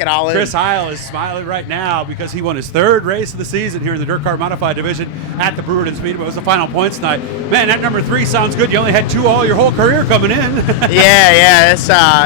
it all in. Chris Hile is smiling right now because he won his third race of the season here in the DIRTcar Modified division at the Brewerton Speedway. It was the final points tonight. Man, that number 3 sounds good. You only had 2 all your whole career coming in. yeah,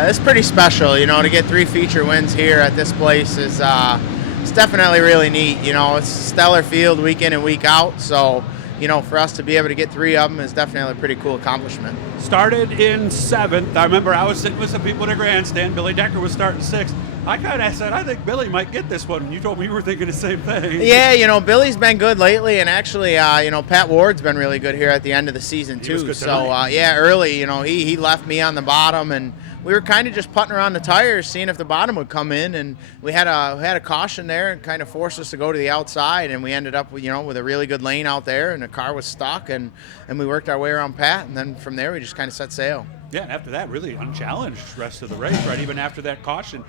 it's pretty special. You know, to get 3 feature wins here at this place is it's definitely really neat. You know, it's a stellar field week in and week out. So, you know, for us to be able to get 3 of them is definitely a pretty cool accomplishment. Started in 7th. I remember I was sitting with some people in the grandstand. Billy Decker was starting 6th. I kind of said, I think Billy might get this one. You told me you were thinking the same thing. Yeah, you know, Billy's been good lately, and actually, you know, Pat Ward's been really good here at the end of the season, too. He was good so, tonight. yeah, early, you know, he left me on the bottom, and we were kind of just putting around the tires, seeing if the bottom would come in, and we had a caution there and kind of forced us to go to the outside, and we ended up, you know, with a really good lane out there, and the car was stuck, and we worked our way around Pat, and then from there we just kind of set sail. Yeah, and after that, really unchallenged rest of the race, right? Even after that caution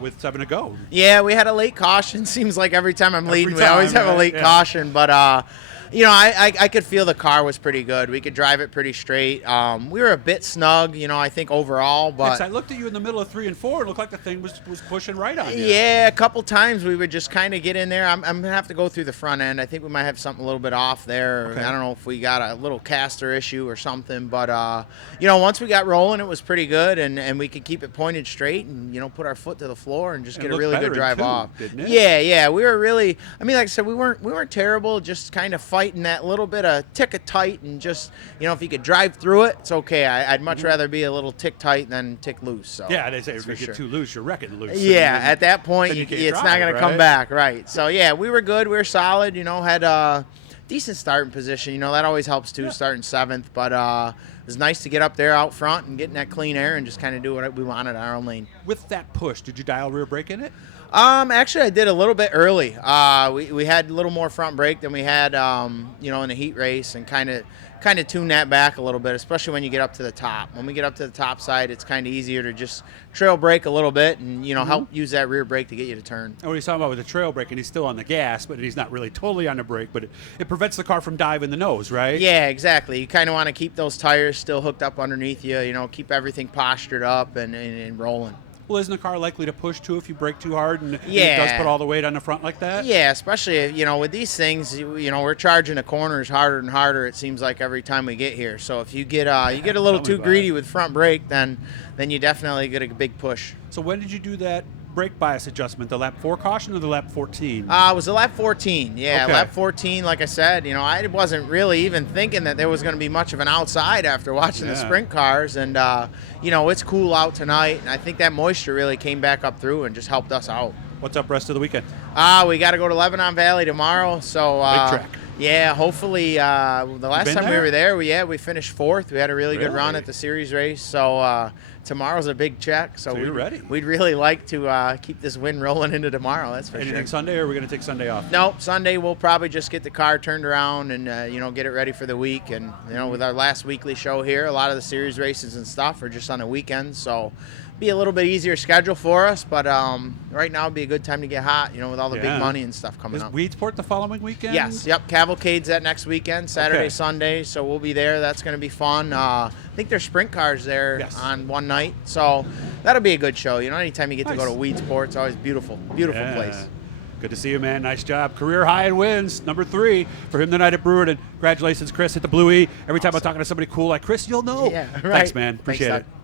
with 7 to go. Yeah, we had a late caution. Seems like every time I'm leading, we always have a late yeah. caution. But, you know, I could feel the car was pretty good. We could drive it pretty straight. We were a bit snug, you know, I think overall. But I looked at you in the middle of 3 and 4. It looked like the thing was pushing right on you. Yeah, a couple times we would just kind of get in there. I'm going to have to go through the front end. I think we might have something a little bit off there. Okay. I don't know if we got a little caster issue or something. But, you know, once we got rolling, it was pretty good. And we could keep it pointed straight and, you know, put our foot to the floor and just get a really good drive off. Didn't it? Yeah. We were really, I mean, like I said, we weren't terrible, just kind of fighting that little bit of tick of tight and just, you know, if you could drive through it, it's okay. I'd much rather be a little tick tight than tick loose. So yeah, they say if you get too loose, you're wrecking loose. Yeah, at that point, it's not going to come back, right? So, yeah, we were good. We were solid, you know, had a decent starting position. You know, that always helps, too, starting 7th. But it was nice to get up there out front and get in that clean air and just kind of do what we wanted in our own lane. With that push, did you dial rear brake in it? Actually, I did a little bit early. We had a little more front brake than we had, you know, in the heat race, and kind of tune that back a little bit, especially when you get up to the top. When we get up to the top side, it's kind of easier to just trail brake a little bit and, you know, help use that rear brake to get you to turn. And what he's talking about with the trail brake, and he's still on the gas, but he's not really totally on the brake, but it prevents the car from diving the nose, right? Yeah, exactly. You kind of want to keep those tires still hooked up underneath you, you know, keep everything postured up and rolling. Well, isn't the car likely to push, too, if you brake too hard and it Yeah. does put all the weight on the front like that? Yeah, especially, you know, with these things, you know, we're charging the corners harder and harder, it seems like, every time we get here. So if you get a little too greedy with front brake, then you definitely get a big push. So when did you do that brake bias adjustment, the lap 4 caution or the lap 14? It was the lap 14, yeah. Okay. Lap 14, like I said, you know, I wasn't really even thinking that there was going to be much of an outside after watching the sprint cars. And, you know, it's cool out tonight, and I think that moisture really came back up through and just helped us out. What's up rest of the weekend? We got to go to Lebanon Valley tomorrow, so big track. Yeah, hopefully the last time we were there, we finished 4th. We had a really good run Really? at the series race, so tomorrow's a big check. So you're ready. We'd really like to keep this win rolling into tomorrow, that's for Anything sure. Sunday, or are we going to take Sunday off? Nope, Sunday we'll probably just get the car turned around and, you know, get it ready for the week. And, you know, with our last weekly show here, a lot of the series races and stuff are just on the weekends, so be a little bit easier schedule for us, but right now would be a good time to get hot, you know, with all the big money and stuff coming up. Is Weedsport the following weekend? Yes, yep, Cavalcade's that next weekend, Saturday, Okay. Sunday, so we'll be there. That's going to be fun. I think there's sprint cars there on one night, so that'll be a good show. You know, anytime you get to go to Weedsport, it's always beautiful place. Good to see you, man. Nice job. Career high in wins, number 3 for him tonight at Brewerton. Congratulations, Chris. Hit the Blue E. Every time I'm talking to somebody cool like Chris, you'll know. Yeah, right. Thanks, man. Appreciate Thanks, it.